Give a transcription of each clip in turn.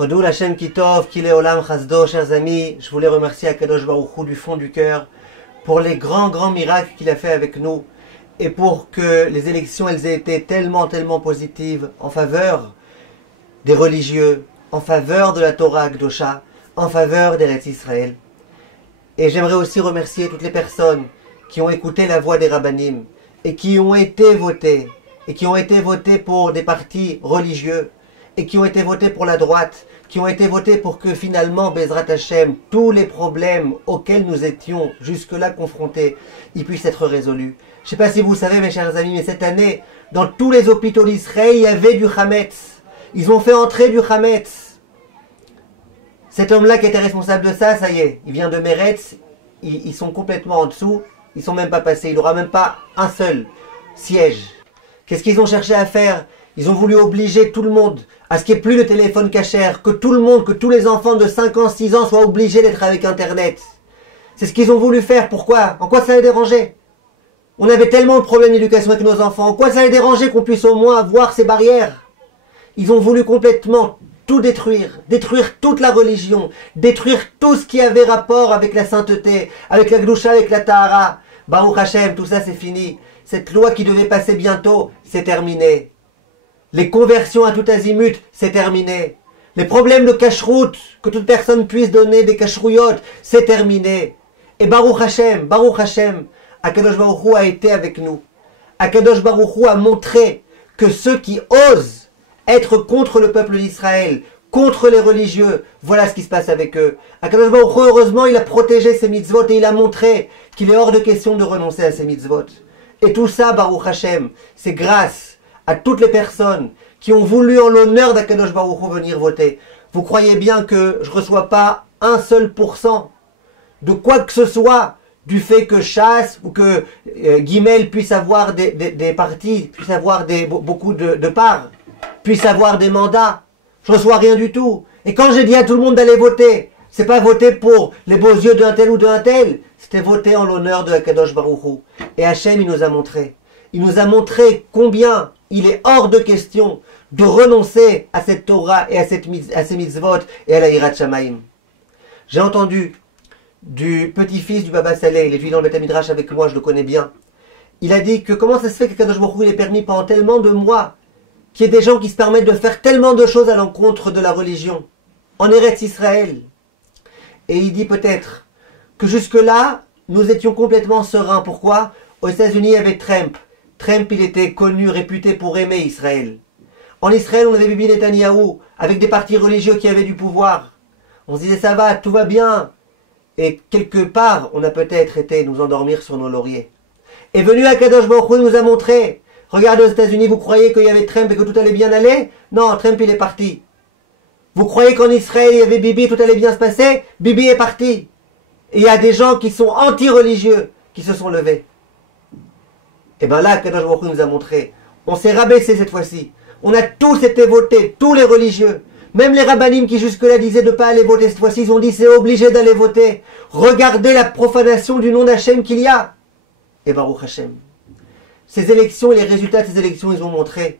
Hodou Hashem Kitov, Kile Olam Chasdo, chers amis, je voulais remercier Akadosh Baruch Hu du fond du cœur pour les grands miracles qu'il a fait avec nous et pour que les élections elles aient été tellement positives en faveur des religieux, en faveur de la Torah Akdosha, en faveur d'Eretz Israël. Et j'aimerais aussi remercier toutes les personnes qui ont écouté la voix des rabbanim et qui ont été votées pour des partis religieux et qui ont été votés pour la droite, qui ont été votés pour que finalement, Bezrat Hashem, tous les problèmes auxquels nous étions jusque-là confrontés, ils puissent être résolus. Je ne sais pas si vous savez, mes chers amis, mais cette année, dans tous les hôpitaux d'Israël, il y avait du Hametz. Ils ont fait entrer du Hametz. Cet homme-là qui était responsable de ça, ça y est, il vient de Meretz, ils sont complètement en dessous, ils ne sont même pas passés, il n'aura même pas un seul siège. Qu'est-ce qu'ils ont cherché à faire? Ils ont voulu obliger tout le monde à ce qu'il n'y ait plus de téléphone cachère, que tout le monde, que tous les enfants de 5 ans, 6 ans soient obligés d'être avec Internet. C'est ce qu'ils ont voulu faire. Pourquoi? En quoi ça les dérangeait? On avait tellement de problèmes d'éducation avec nos enfants. En quoi ça les dérangeait qu'on puisse au moins avoir ces barrières? Ils ont voulu complètement tout détruire. Détruire toute la religion. Détruire tout ce qui avait rapport avec la sainteté, avec la Gdusha, avec la Tahara. Baruch Hashem, tout ça c'est fini. Cette loi qui devait passer bientôt, c'est terminé. Les conversions à tout azimut, c'est terminé. Les problèmes de cacheroute, que toute personne puisse donner des cacherouillottes, c'est terminé. Et Baruch Hashem, Akadosh Baruch Hu a été avec nous. Akadosh Baruch Hu a montré que ceux qui osent être contre le peuple d'Israël, contre les religieux, voilà ce qui se passe avec eux. Akadosh Baruch Hu, heureusement, il a protégé ses mitzvot et il a montré qu'il est hors de question de renoncer à ses mitzvot. Et tout ça, Baruch Hashem, c'est grâce à toutes les personnes qui ont voulu en l'honneur d'Akadosh Baruch Hu venir voter. Vous croyez bien que je ne reçois pas un seul pourcent de quoi que ce soit du fait que Chasse ou que Guimel puisse avoir des partis, puisse avoir beaucoup de parts, puisse avoir des mandats. Je ne reçois rien du tout. Et quand j'ai dit à tout le monde d'aller voter, c'est pas voter pour les beaux yeux d'un tel ou d'un tel, c'était voter en l'honneur de Akadosh Baruch Hu. Et Hachem, il nous a montré. Il nous a montré combien il est hors de question de renoncer à cette Torah et à ces mitzvot et à la Hirat Shamaim. J'ai entendu du petit-fils du Baba Saleh, il étudie dans le Beth Midrash avec moi, je le connais bien. Il a dit que comment ça se fait que Kadosh Baruch Hu il est permis pendant tellement de mois qu'il y ait des gens qui se permettent de faire tellement de choses à l'encontre de la religion en Eretz Israël. Et il dit peut-être que jusque-là, nous étions complètement sereins. Pourquoi? Aux États-Unis, il y avait Trump. Trump, il était connu, réputé pour aimer Israël. En Israël, on avait Bibi Netanyahou, avec des partis religieux qui avaient du pouvoir. On se disait, ça va, tout va bien. Et quelque part, on a peut-être été nous endormir sur nos lauriers. Et venu Akadosh Baruch Hu nous a montré, regardez aux États-Unis, vous croyez qu'il y avait Trump et que tout allait bien aller? Non, Trump, il est parti. Vous croyez qu'en Israël, il y avait Bibi, tout allait bien se passer? Bibi est parti. Et il y a des gens qui sont anti-religieux, qui se sont levés. Et bien là, Kadosh Baruch Hu nous a montré, on s'est rabaissé cette fois-ci. On a tous été votés, tous les religieux. Même les rabbanim qui jusque-là disaient de ne pas aller voter cette fois-ci, ils ont dit c'est obligé d'aller voter. Regardez la profanation du nom d'Hachem qu'il y a. Et Baruch Hashem. Ces élections et les résultats de ces élections, ils ont montré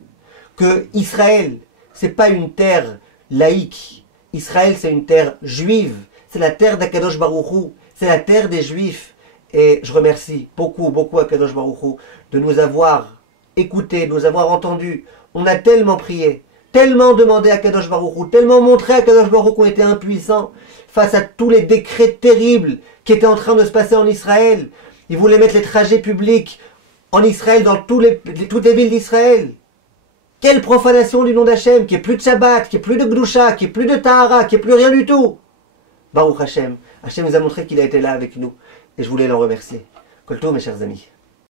que Israël, c'est pas une terre laïque. Israël, c'est une terre juive. C'est la terre d'Akadosh Baruch Hu. C'est la terre des Juifs. Et je remercie beaucoup Akadosh Baruch Hu de nous avoir écoutés, de nous avoir entendus. On a tellement prié, tellement demandé à Akadosh Baruch Hu, tellement montré à Akadosh Baruch Hu qu'on était impuissants face à tous les décrets terribles qui étaient en train de se passer en Israël. Ils voulaient mettre les trajets publics en Israël, dans toutes les villes d'Israël. Quelle profanation du nom d'Hachem, qu'il n'y ait plus de Shabbat, qu'il n'y ait plus de Gdusha, qu'il n'y ait plus de Tahara, qu'il n'y ait plus rien du tout. Baruch Hashem. Hachem nous a montré qu'il a été là avec nous. Et je voulais l'en remercier. Kol tov, mes chers amis.